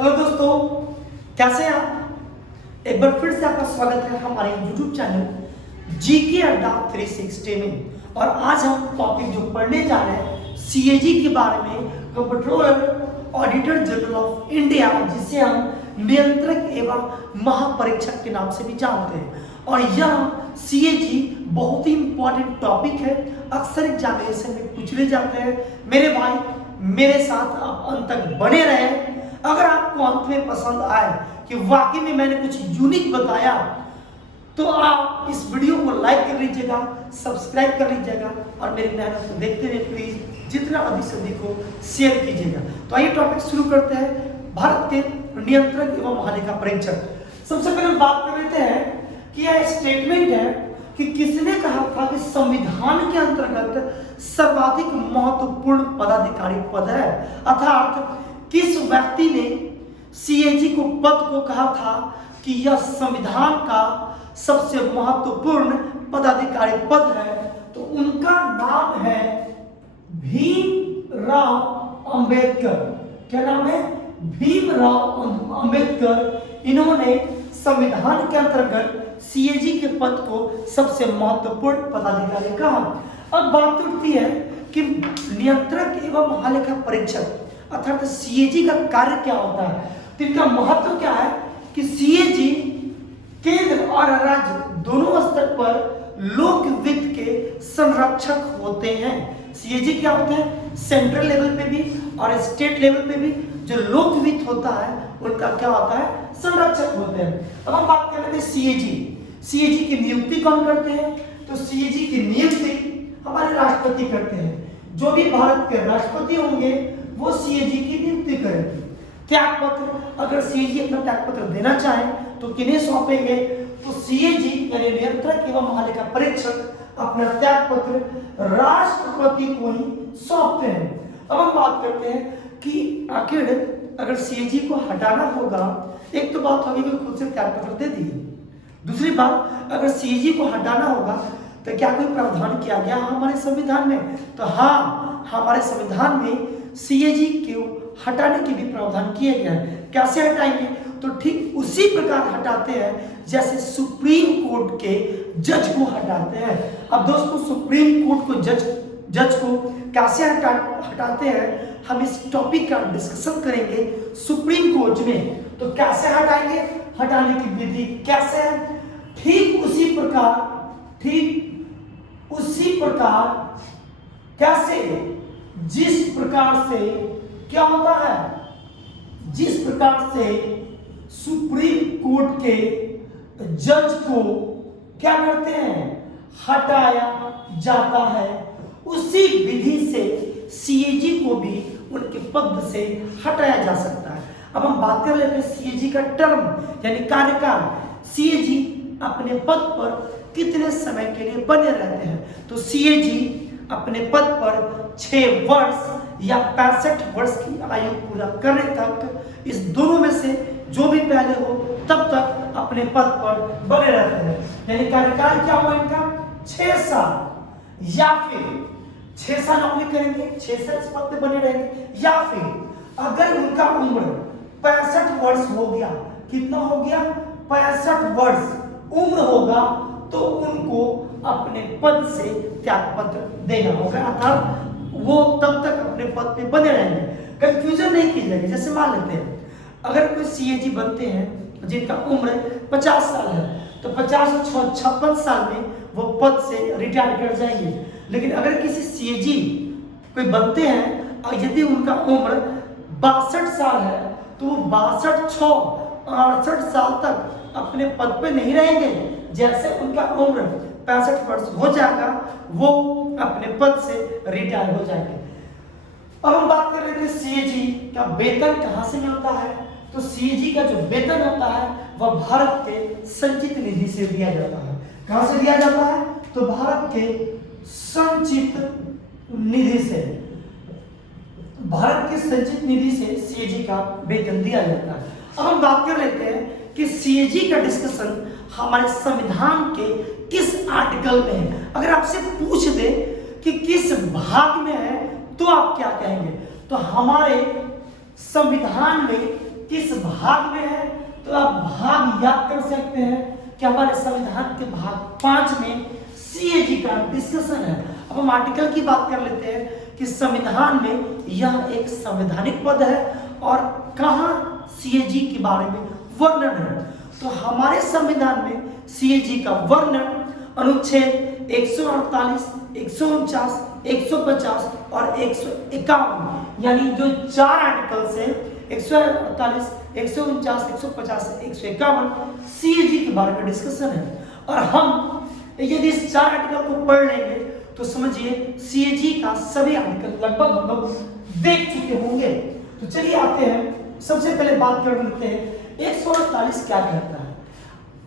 Hello दोस्तों, कैसे हैं आप। एक बार फिर से आपका स्वागत है हमारे YouTube चैनल जीके अड्डा 360 में। और आज हम टॉपिक जो पढ़ने जा रहे हैं सीएजी के बारे में, controller auditor general of India, जिसे हम नियंत्रक एवं महापरीक्षक के नाम से भी जानते हैं। और यह सीएजी बहुत ही इंपॉर्टेंट टॉपिक है, अक्सर एग्जामिनेशन में पूछे जाते हैं। मेरे भाई मेरे साथ आप अंत तक बने रहे। अगर आपको अंत में पसंद आए कि वाकई में मैंने कुछ यूनिक बताया, तो आप इस वीडियो को लाइक कर लीजिएगा, सब्सक्राइब कर लीजिएगा और मेरी मेहनत को देखते हुए प्लीज जितना अधिक से अधिक हो शेयर कीजिएगा। तो आइए टॉपिक शुरू करते हैं। भारत के नियंत्रक एवं महालेखा परीक्षक। सबसे पहले बात कर लेते हैं कि यह स्टेटमेंट है कि किसने कहा था कि संविधान के अंतर्गत सर्वाधिक महत्वपूर्ण पदाधिकारी पद है, अर्थात किस व्यक्ति ने सीएजी को पद को कहा था कि यह संविधान का सबसे महत्वपूर्ण पदाधिकारी पद है। तो उनका नाम है भीमराव अंबेडकर। क्या नाम है? भीमराव अंबेडकर। इन्होंने संविधान के अंतर्गत सीएजी के पद को सबसे महत्वपूर्ण पदाधिकारी कहा। अब बात उठती है कि नियंत्रक एवं महालेखा परीक्षक अर्थात सीएजी का कार्य क्या होता है, तो इनका महत्व क्या है कि सीएजी केंद्र और राज्य दोनों स्तर पर लोक वित्त के संरक्षक होते हैं। सीएजी क्या होते हैं? सेंट्रल लेवल पे भी और स्टेट लेवल पे भी जो लोक वित्त होता है उनका क्या होता है? संरक्षक होते हैं। अब हम बात कर लेते हैं सीएजी की नियुक्ति कौन करते हैं? तो सीएजी की नियुक्ति हमारे राष्ट्रपति करते हैं। जो भी भारत के राष्ट्रपति होंगे वो सीएजी की नियुक्ति करेंगे। त्यागपत्र, अगर सीएजी अपना त्यागपत्र देना चाहे तो किन्हें सौंपेंगे? तो सीएजी यानी नियंत्रक एवं महालेखा परीक्षक अपना त्यागपत्र राष्ट्रपति को ही सौंपते हैं। अब हम बात करते हैं कि आखिर अगर सीएजी को हटाना होगा, एक तो बात होगी कि खुद से त्यागपत्र दे दिए, दूसरी बात अगर सीएजी को हटाना होगा तो क्या कोई प्रावधान किया गया हमारे संविधान में? तो हाँ, हमारे संविधान में सीएजी को हटाने के भी प्रावधान किए गए हैं। कैसे हटाएंगे? तो ठीक उसी प्रकार हटाते हैं जैसे सुप्रीम कोर्ट के जज को हटाते हैं। अब दोस्तों, सुप्रीम कोर्ट को जज को कैसे हटाते हैं, हम इस टॉपिक का डिस्कशन करेंगे सुप्रीम कोर्ट में। तो कैसे हटाएंगे, हटाने की विधि कैसे है, ठीक उसी प्रकार कैसे, जिस प्रकार से क्या होता है, जिस प्रकार से सुप्रीम कोर्ट के जज को क्या करते हैं, हटाया जाता है, उसी विधि से सीएजी को भी उनके पद से हटाया जा सकता है। अब हम बात कर लेते हैं सीएजी का टर्म यानी कार्यकाल। सीएजी अपने पद पर कितने समय के लिए बने रहते हैं? तो सीएजी अपने पद पर 6 वर्ष या 65 वर्ष की आयु पूरा करने तक, इस दोनों में से जो भी पहले हो तब तक अपने पद पर बने रहते हैं। यानी कार्यकाल क्या हुआ इनका? 6 साल, या फिर 6 साल नौकरी करेंगे, 6 साल इस पद पे बने रहेंगे, या फिर अगर उनका उम्र 65 वर्ष हो गया, कितना हो गया? 65 वर्ष उम्र होगा तो उनको अपने पद से त्यागपत्र देना होगा, अर्थात वो तब तक अपने पद पे बने रहेंगे। कंफ्यूजन नहीं कीजिएगा। जैसे मान लेते हैं अगर कोई सीएजी बनते हैं जिनका उम्र 50 साल है, तो 50 और 56 साल में वो पद से रिटायर कर जाएंगे। लेकिन अगर किसी सीएजी कोई बनते हैं और यदि उनका उम्र 62 साल है तो वो 62, 6, 68 साल तक अपने पद पे नहीं रहेंगे। जैसे उनका उम्र 65 वर्ष हो जाएगा वो अपने पद से रिटायर हो जाएंगे। अब हम बात कर रहे थे सीएजी का वेतन कहां से मिलता है। तो सीएजी का जो वेतन होता है वह भारत के संचित निधि से दिया जाता है। कहां से दिया जाता है? तो भारत के संचित निधि से, भारत के संचित निधि से सीएजी का वेतन दिया जाता है। अब हम बात कर लेते हैं कि सीएजी का डिस्कशन हमारे संविधान के किस आर्टिकल में है। अगर आपसे पूछ दे कि किस भाग में है तो आप क्या कहेंगे? तो हमारे संविधान में किस भाग में है, तो आप भाग याद कर सकते हैं कि हमारे संविधान के भाग 5 में सीएजी का डिस्कशन है। अब हम आर्टिकल की बात कर लेते हैं कि संविधान में यह एक संवैधानिक पद है और कहाँ सीएजी के बारे में वर्णन है। तो हमारे संविधान में सीएजी का वर्णन अनुच्छेद 148, 149, 150 और 151 यानी जो 4 आर्टिकल से 148, 149, 150, 151 सीएजी के बारे में डिस्कशन है। और हम यदि इस 4 आर्टिकल को पढ़ लेंगे तो समझिए सीएजी का सभी आर्टिकल लगभग हम लोग देख चुके होंगे। तो चलिए आते हैं, सबसे पहले बात कर लेते हैं 148 क्या कहता है।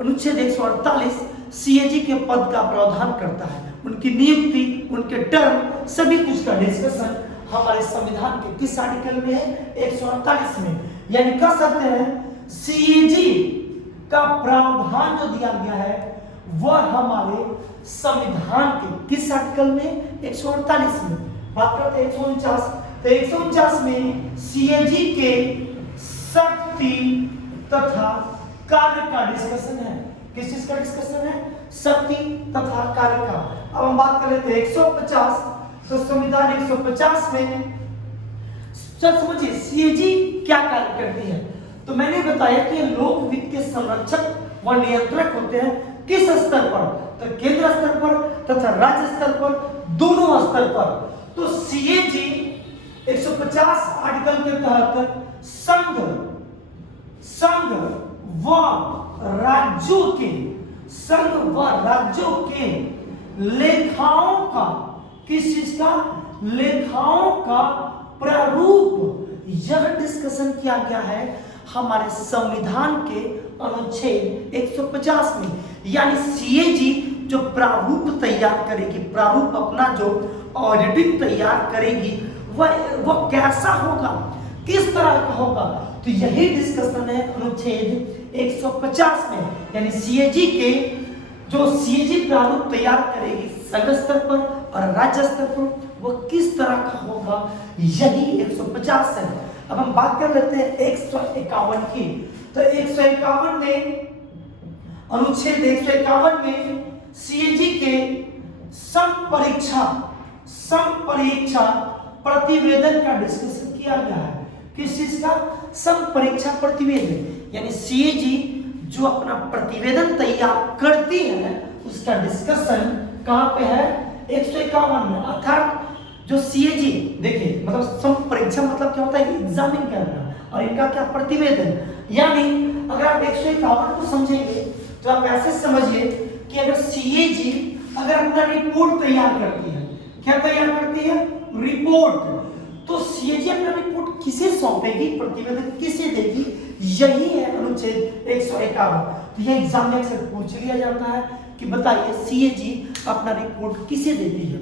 अनुच्छेद 148 सीएजी के पद का प्रावधान करता है, उनकी नियुक्ति, उनके टर्म, सभी कुछ का डिस्कशन हमारे संविधान के किस आर्टिकल में है, 148 में। यानी कह सकते हैं सीएजी का प्रावधान जो दिया गया है वह हमारे संविधान के किस आर्टिकल में, 148 में। बात करते हैं 149, तो 149 में सीएजी के शक्ति तथा कार्य का डिस्कशन है। किस चीज का डिस्कशन है, शक्ति तथा कार्य का। अब हम बात कर लेते हैं 150, तो संविधान 150 में चल समझिए सीएजी क्या कार्य करती है। तो मैंने बताया कि लोक वित्त के संरक्षक व नियंत्रक होते हैं किस स्तर पर, तो केंद्र स्तर पर तथा राज्य स्तर पर, दोनों स्तर पर। तो सीएजी 150 आर्टिकल के तहत संघ व राज्यों के लेखाओं का, किस चीज का, लेखाओं का प्रारूप, यह डिस्कशन किया गया है हमारे संविधान के अनुच्छेद 150 में। यानी सीएजी जो प्रारूप तैयार करेगी, प्रारूप अपना जो ऑडिटिंग तैयार करेगी वह कैसा होगा, किस तरह का होगा, तो यही डिस्कशन है अनुच्छेद 150 में। यानी सीएजी के जो सीएजी प्रारूप तैयार करेगी संघ स्तर पर और राज्य स्तर पर वो किस तरह का होगा, यही 150 है। अब हम बात कर लेते हैं 151 की। तो 151 में, अनुच्छेद 151 में सीएजी के संपरीक्षा प्रतिवेदन का डिस्कशन किया गया है। किस चीज का, संपरीक्षा प्रतिवेदन। यानी सीएजी जो अपना प्रतिवेदन तैयार करती है उसका डिस्कशन कहां पे है, 151 में। अर्थात जो सीएजी, देखिए मतलब संपरीक्षा मतलब क्या होता है, एग्जामिन करना, और इनका क्या, प्रतिवेदन। यानी अगर आप 151 को समझेंगे तो आप ऐसे समझिए कि अगर सीएजी अगर अपना रिपोर्ट तैयार करती है, क्या तैयार करती है, रिपोर्ट, तो सीएजी अपना रिपोर्ट किसे सौंपेगी, प्रतिवेदन किसे देगी, यही है अनुच्छेद 151। तो यह एग्जाम में अक्सर पूछ लिया जाता है कि बताइए सीएजी अपना रिपोर्ट किसे देती है।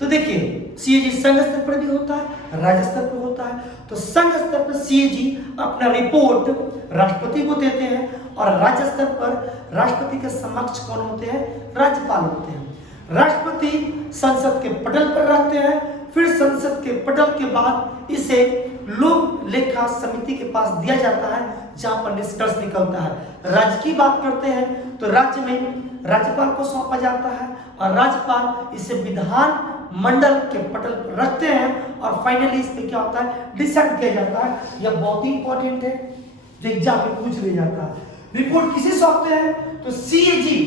तो देखिए सीएजी संघ स्तर पर भी होता है, राज्य स्तर पर होता है। तो संघ स्तर पर सीएजी अपना रिपोर्ट राष्ट्रपति को देते हैं और राज्य स्तर पर राष्ट्रपति के समक्ष कौन होते हैं, राज्यपाल होते हैं। राष्ट्रपति संसद के पटल पर रखते हैं, फिर संसद के पटल के बाद इसे लोक लेखा समिति के पास दिया जाता है जहां पर निष्कर्ष निकलता है। राज्य की बात करते हैं तो राज्य में राज्यपाल को सौंपा जाता है और राज्यपाल इसे विधान मंडल के पटल पर रखते हैं और फाइनली इस पे क्या होता है, डिसाइड किया जाता है। यह बहुत ही इंपॉर्टेंट है, जो एग्जाम में पूछ लिया जाता है। रिपोर्ट किसे सौंपते हैं, तो सीएजी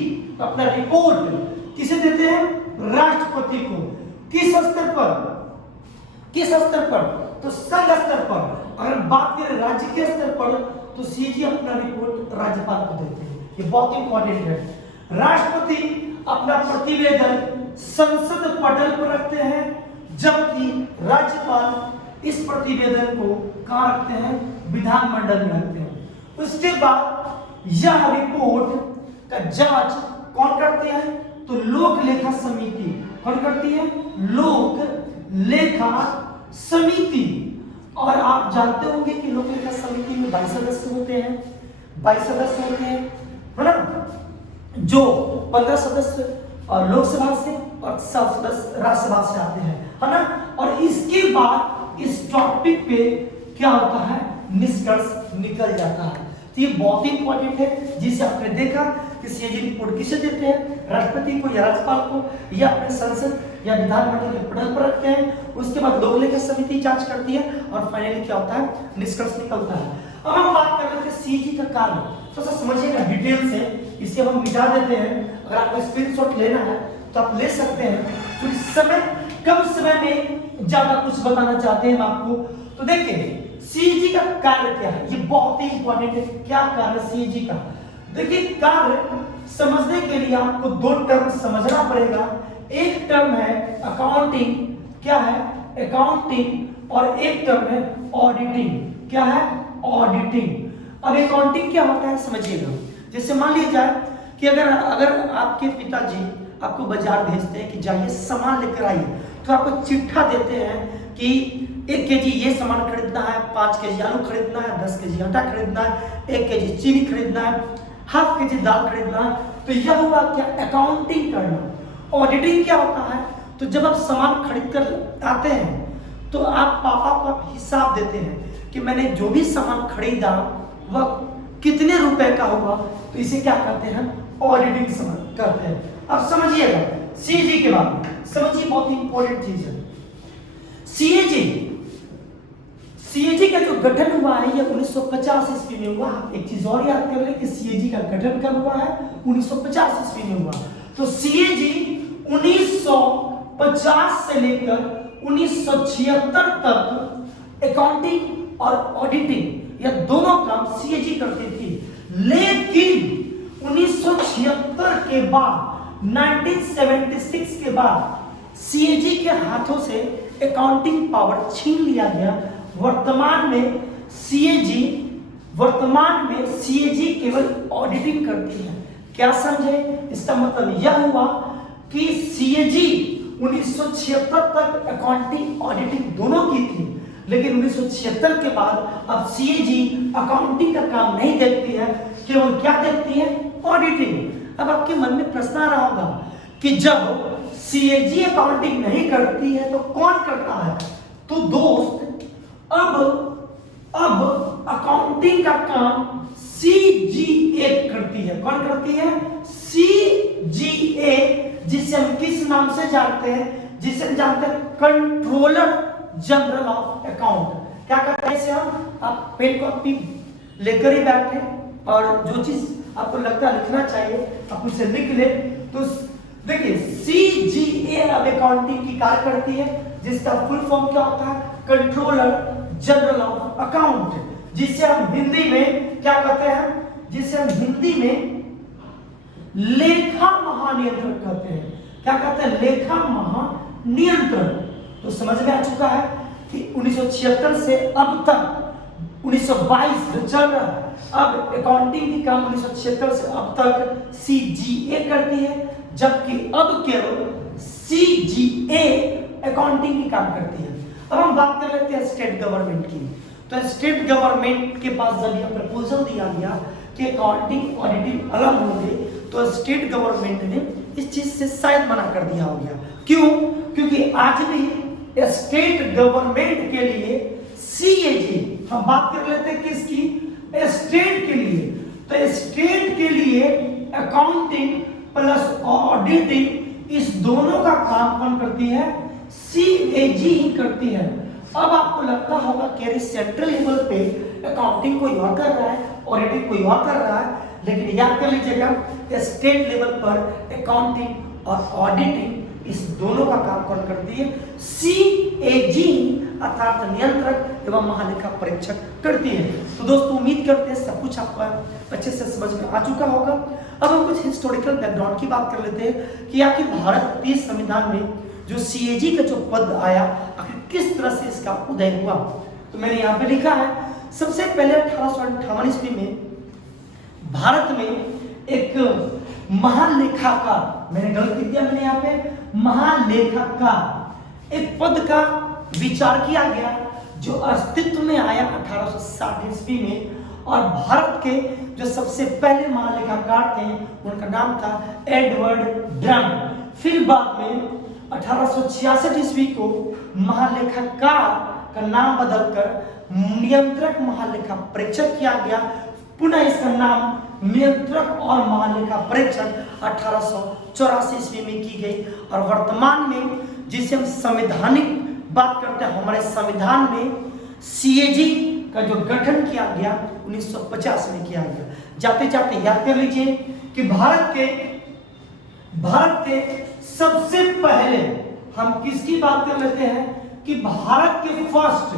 अपना रिपोर्ट किसे देते हैं, राष्ट्रपति को। किस स्तर पर, किस स्तर पर, तो संघ स्तर पर। अगर बात करें राज्य के स्तर पर तो सीएजी अपना रिपोर्ट राज्यपाल को देते हैं। ये बहुत इंपॉर्टेंट है। राष्ट्रपति अपना प्रतिवेदन संसद पटल पर रखते हैं, जबकि राज्यपाल इस प्रतिवेदन को कहां रखते हैं, विधानमंडल में रखते हैं। उसके बाद यह रिपोर्ट का जांच कौन करते हैं, तो लोक लेखा समिति। कौन करती है, लोक लेखा समिति। और आप जानते होंगे कि लोक लेखा समिति में 22 सदस्य होते हैं, 22 सदस्य होते हैं, है ना, जो 15 सदस्य और लोकसभा से और 7 सदस्य राज्यसभा से आते हैं, है ना। और इसके बाद इस टॉपिक पे क्या होता है, निष्कर्ष निकल जाता है। तो ये बहुत ही इंपॉर्टेंट है, जिसे आपने देखा कि सीएजी रिपोर्ट किसे देते हैं, राष्ट्रपति को या राज्यपाल को या अपने संसद या विधानमंडल के पटल पर रखते हैं। उसके बाद लोक लेखा समिति जांच करती है और फाइनली क्या होता है, निष्कर्ष निकलता है। अब हम बात कर लेते हैं सीएजी का कार्य, तो सर समझिएगा डिटेल से, इसे हम मिटा देते हैं। अगर आपको स्क्रीनशॉट लेना है तो आप ले सकते हैं, तो इस समय कम समय में ज्यादा कुछ बताना चाहते हैं हम आपको। तो देखिए सीएजी का कार्य क्या है, ये बहुत ही इंपॉर्टेंट है। क्या कार्य सीएजी का, देखिए कार्य समझने के लिए आपको दो टर्म समझना पड़ेगा। एक टर्म है अकाउंटिंग, क्या है अकाउंटिंग, और एक टर्म है ऑडिटिंग, क्या है ऑडिटिंग। अब अकाउंटिंग क्या होता है समझिएगा, जैसे मान लिया जाए कि अगर आपके पिताजी आपको बाजार भेजते हैं कि जाइए सामान लेकर आइए, तो आपको चिट्ठा देते हैं कि 1 केजी ये सामान खरीदना है, 5 केजी आलू खरीदना है, 10 केजी आटा खरीदना है, 1 केजी चीनी खरीदना है, ½ केजी दाल खरीदना है। तो यह हुआ क्या, अकाउंटिंग करना। ऑडिटिंग क्या होता है, तो जब आप सामान खरीद कर आते हैं तो आप पापा को आप हिसाब देते हैं कि मैंने जो भी सामान खरीदा वह कितने रुपए का हुआ, तो इसे क्या कहते हैं, ऑडिटिंग करते हैं। अब समझिएगा सीएजी के बारे में, समझिए बहुत ही इंपॉर्टेंट चीज है सीएजी का जो गठन हुआ है यह 1950 ईस्वी में हुआ। आप एक चीज और याद कर ले कि सीएजी का गठन कब हुआ है, 1950 ईस्वी में हुआ। तो सीएजी 1950 से लेकर 1976 तक अकाउंटिंग और ऑडिटिंग यह दोनों काम सीएजी करती थी। लेकिन 1976 के बाद 1976 के बाद सीएजी के हाथों से अकाउंटिंग पावर छीन लिया गया। वर्तमान में सीएजी केवल ऑडिटिंग करती है। क्या समझे, इसका मतलब यह हुआ कि सीएजी 1976 तक अकाउंटिंग ऑडिटिंग दोनों की थी, लेकिन 1976 के बाद अब सीएजी अकाउंटिंग का काम नहीं देखती है, केवल क्या देखती है, ऑडिटिंग। अब आपके मन में प्रश्न आ रहा होगा कि जब सीएजी अकाउंटिंग नहीं करती है तो कौन करता है, तो दोस्त अब अकाउंटिंग का काम सीजीए करती है। कौन करती है, सीजीए, जिसे हम किस नाम से जानते हैं, जिसे हम जानते हैं कंट्रोलर जनरल ऑफ अकाउंट। क्या करते हैं इसे हम, आप पेन कॉपी लेकर ही बैठे और जो चीज आपको लगता है लिखना चाहिए आप उसे लिख ले। तो देखिए सीजीए अब अकाउंटिंग की कार्य करती है, जिसका फुल फॉर्म क्या होता है, कंट्रोलर जनरल ऑफ अकाउंट, जिसे हम हिंदी में क्या कहते हैं, जिसे हम हिंदी में लेखा महानियंत्रक कहते हैं। क्या कहते हैं, लेखा महानियंत्रक। तो समझ में आ चुका है कि 1976 से अब तक 1922 जो चल रहा है, अब अकाउंटिंग की काम 1976 से अब तक सीजीए करती है, जबकि अब केवल सीजीए अकाउंटिंग की काम करती है। अब हम बात कर लेते हैं स्टेट गवर्नमेंट की। तो स्टेट गवर्नमेंट के पास जब यह प्रपोजल दिया गया कि अकाउंटिंग ऑडिटिंग अलग होंगे, तो स्टेट गवर्नमेंट ने इस चीज से शायद मना कर दिया हो गया। क्यों, क्योंकि आज भी स्टेट गवर्नमेंट के लिए सीएजी, हम बात कर लेते हैं किसकी, स्टेट के लिए। तो स्टेट के लिए अकाउंटिंग प्लस ऑडिटिंग इस दोनों का काम कौन करती है, सीएजी ही करती है। अब आपको लगता होगा कि सेंट्रल लेवल पे अकाउंटिंग कोई और कर रहा है, ऑडिटिंग कोई और कर रहा है, लेकिन याद कर लीजिएगा स्टेट लेवल पर अकाउंटिंग और ऑडिटिंग इस दोनों का काम कौन करती है, सीएजी अर्थात नियंत्रक एवं महालेखा परीक्षक करती है। तो दोस्तों उम्मीद करते हैं सब कुछ आपको अच्छे से समझ में आ चुका होगा। अब हम कुछ हिस्टोरिकल बैकग्राउंड की बात कर लेते हैं कि आखिर भारतीय संविधान में जो सीएजी का जो पद आया, आखिर किस तरह से इसका उदय हुआ। तो मैंने यहाँ पे लिखा है, सबसे पहले 1858 ईस्वी में भारत में एक महालेखाकार, मैंने गलत लिख दिया, मैंने यहाँ पे महालेखाकार एक पद का विचार किया गया, जो अस्तित्व में आया 1860 ईस्वी में। और भारत के जो सबसे पहले महालेखाकार थे उनका नाम था एडवर्ड ड्रम। फिर बाद में 1866 ईस्वी को महालेखाकार का नाम बदलकर नियंत्रक महालेखा परीक्षक किया गया। पुनः इसका नाम नियंत्रक और महालेखा परीक्षक 1884 ईस्वी में की गई। और वर्तमान में जिसे हम संवैधानिक बात करते हैं, हमारे संविधान में सीएजी का जो गठन किया गया 1950 में किया गया। जाते जाते याद कर लीजिए कि भारत के सबसे पहले हम किसकी बात कर लेते हैं कि भारत के फर्स्ट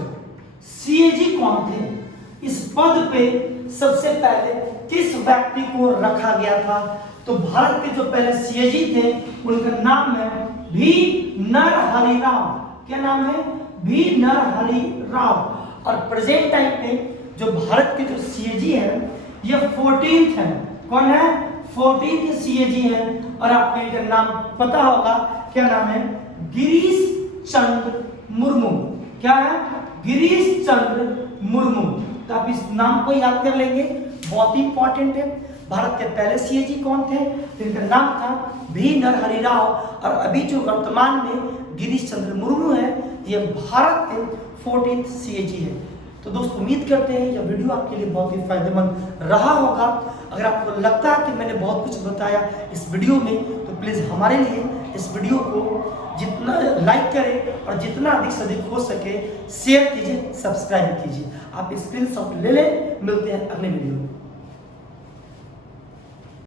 सीएजी कौन थे, इस पद पे सबसे पहले किस व्यक्ति को रखा गया था। तो भारत के जो पहले सीएजी थे उनका नाम है भी नरहरि राव। क्या नाम है? भी नरहरि राव। और प्रेजेंट टाइम पे जो भारत के जो सीएजी है ये 14th है। कौन है? 14th सीएजी है। और आपको इनका नाम पता होगा, क्या नाम है? गिरीश चंद्र मुर्मू। क्या है? गिरीश चंद्र मुर्मू। तो आप इस नाम को याद कर लेंगे, बहुत ही इंपॉर्टेंट है। भारत के पहले सीएजी कौन थे? इनका नाम था भी नरहरि राव। और अभी जो वर्तमान में गिरीश चंद्र मुर्मू है, ये भारत के 14th सीएजी है। तो दोस्तों उम्मीद करते हैं यह वीडियो आपके लिए बहुत ही फायदेमंद रहा होगा। अगर आपको लगता है कि मैंने बहुत कुछ बताया इस वीडियो में, तो प्लीज़ हमारे लिए इस वीडियो को जितना लाइक करें और जितना अधिक से अधिक हो सके शेयर कीजिए, सब्सक्राइब कीजिए। आप स्क्रीनशॉट ले लें। मिलते हैं अगले वीडियो में।